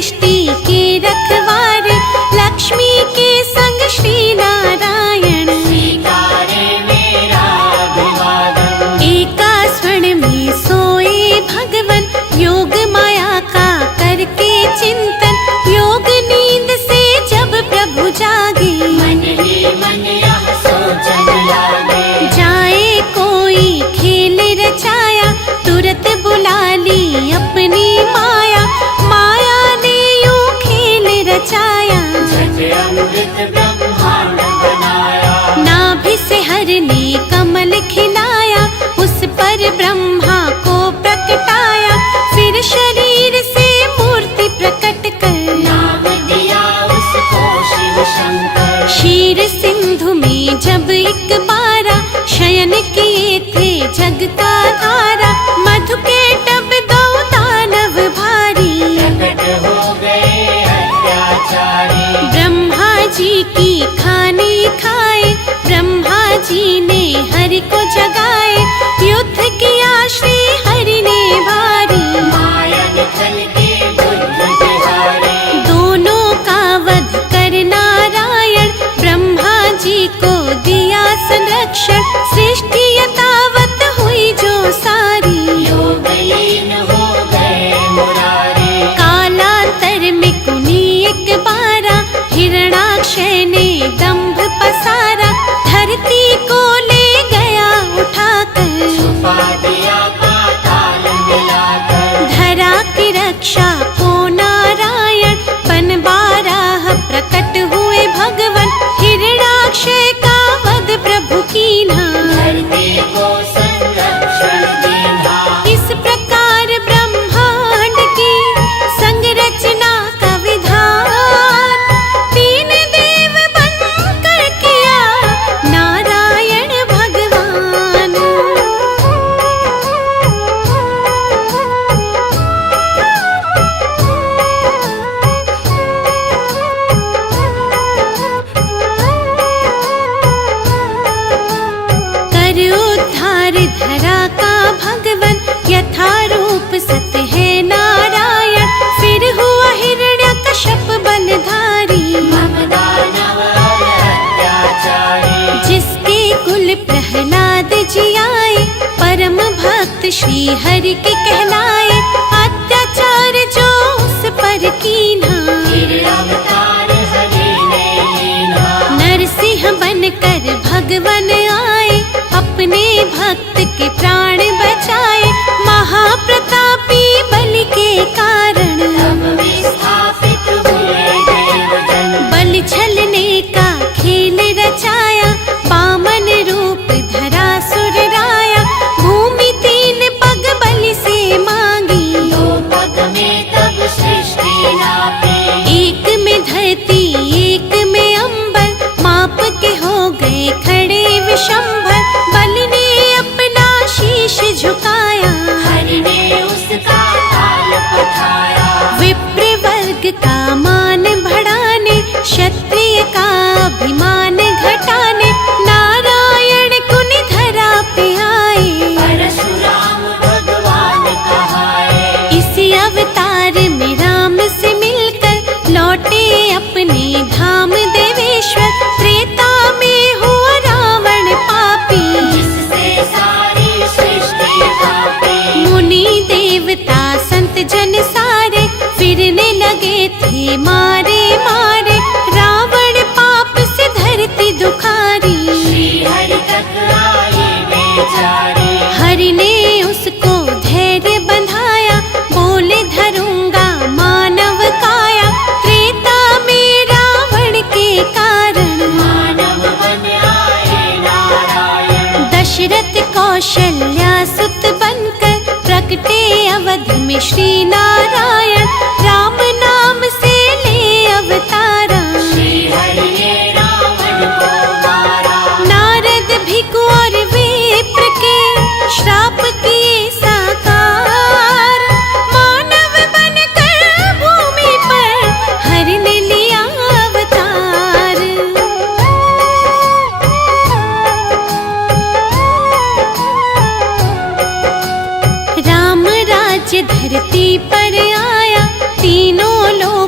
सृष्टि के रखवारे, लक्ष्मी के संग श्री नारायण। स्वीकारे मेरा अभिवादन। एका स्वर्ण में सोए भगवन, योग माया का करके चिंतन। योग नींद से जब प्रभु जागे, मन ही मन यह सोचन लागे। जाए कोई खेल रचाया, तुरत बुला ली अपनी माया। माया ने यूं खेल रचाया, झट अमृत ब्रह्मांड बनाया। नाभि से हर ने कमल खिलाया, उस पर ब्रह्मा को प्रकटाया। फिर शरीर से मूर्ति प्रकट कर, नाम दिया उसको शिव शंकर। क्षीर सिंधु में जब एक बारा, शयन किए थे जग का धारा। मधु के टब दो दानव भारी, प्रकट हो गए अत्याचारी। ब्रह्मा जी की खानी खाए, ब्रह्मा जी ने हरि को जगाए। युद्ध किया श्री हरि ने भारी, माया निकल के बुद्ध बिहारी। दोनों का वध कर नारायण, ब्रह्मा जी को दिया संरक्षण। सृष्टि यथावत हुई जो सारी, योगलीन हो गए मुरारी। कालांतर में कुनी एक बारा, हिरणाक्षय ने दंभ पसारा। धरती को ले गया उठाकर, छुपा दिया पाताल मिलाकर। धरा की रक्षा को नारायण, बन बारह प्रकट हुए भगवन। हिरणाक्षय का वध प्रभु कीन्हा, धरती को संरक्षण दीना। इस प्रकार ब्रह्मांड की संरचना का विधान, तीन देव बनकर किया नारायण भगवान। कर उद्धार धरा का भगवन, यथा रूप सत्य है नारायण। फिर हुआ हिरण्यकश्यप बलधारी, मम दानव और अत्याचारी। जिसके कुल प्रहलाद जी आए, परम भक्त श्री हरि के कहलाए। अत्याचार जो उस पर कीन्हा, फिर अवतार हरि ने लीना। नरसिंह बनकर भगवन आए, अपने भक्त के प्राण बचाए। महाप्रतापी बलि के कारण, तब विस्थापित हुए देवजन। बलि छलने का खेल रचाया, वामन रूप धरा सुर राया। भूमि तीन पग बलि से मांगी, दो पग में तब सृष्टि नापी। एक में धरती एक में अंबर, माप के हो गए खड़े विशंभर। बलि ने अपना शीश झुकाया, हरि ने उसका ताल पठाया। विप्र वर्ग का मान बढ़ाने, क्षत्रिय का अभिमान घटाने। नारायण कुनि धरा पे आए, परशुराम भगवान कहाए। इसी अवतार में राम से मिलकर लौटे अपने धाम देवेश्वर। त्रेता में हुआ रावण पापी, जिससे सारी सृष्टि कांपी। मुनि देवता संत जन सारे, फिरने लगे थे मारे मारे। रावण पाप से धरती दुखारी, श्री हरि तक आई बेचारी। हरि ने उसको धैर्य बंधाया, बोले धरूंगा मानव काया। त्रेता में रावण के कारण, मानव बन आए नारायण। दशरथ कौशल्या सुत बनकर, प्रकटे अवध में श्री नारायण। राम नाम से ले अवतारा, श्री हरि ने रावण को मारा। नारद भिखु और विप्र के श्राप किए साकार। मानव बनकर भूमि पर हरि ने लिया अवतार। राम राज्य धरती पर आया, तीनों लोग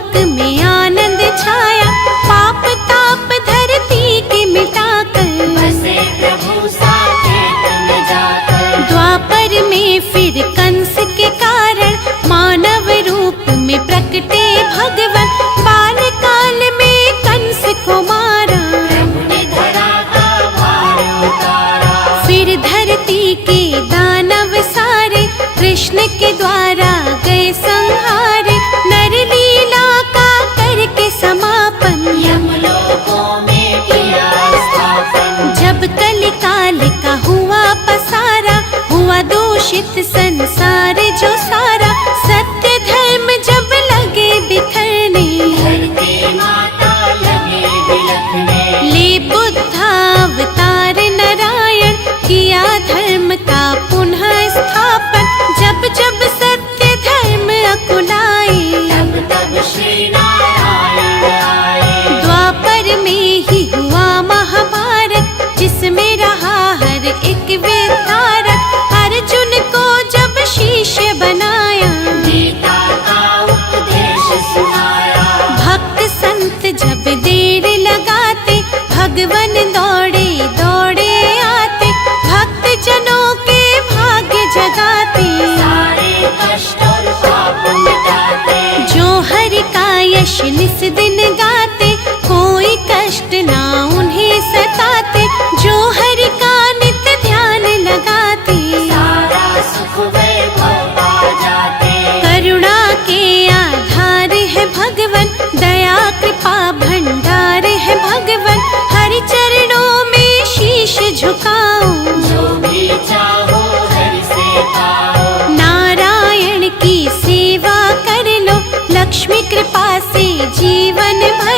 दूषित संसार जो सारा, सत्य धर्म जब लगे बिखरने, धरती माता लगे बिलखने। ले बुद्धावतार नारायण, किया धर्म का पुनः स्थापन। जब जब सत्य धर्म अकुलाए, तब तब श्री नारायण आए। द्वापर में ही हुआ महाभारत, जिसमें रहा हर एक विधारक। अर्जुन को जब शिष्य बनाया, गीता का उपदेश सुनाया। भक्त संत जब देर लगाते, भगवन दौड़े दौड़े आते। भक्त जनों के भाग्य जगाते, सारे कष्ट और पाप मिटाते। जो हरि का यश निस दिन गाते, कोई कष्ट ना उन्हें सताते। जो हरि का नित्य ध्यान लगाते, सारा सुख वैभव पा जाते। करुणा के आधार है भगवन, दया कृपा भंडार है भगवन। हरि चरणों में शीश झुकाओ, जो भी चाहो हरि से पाओ। नारायण की सेवा कर लो, लक्ष्मी कृपा से जीवन भर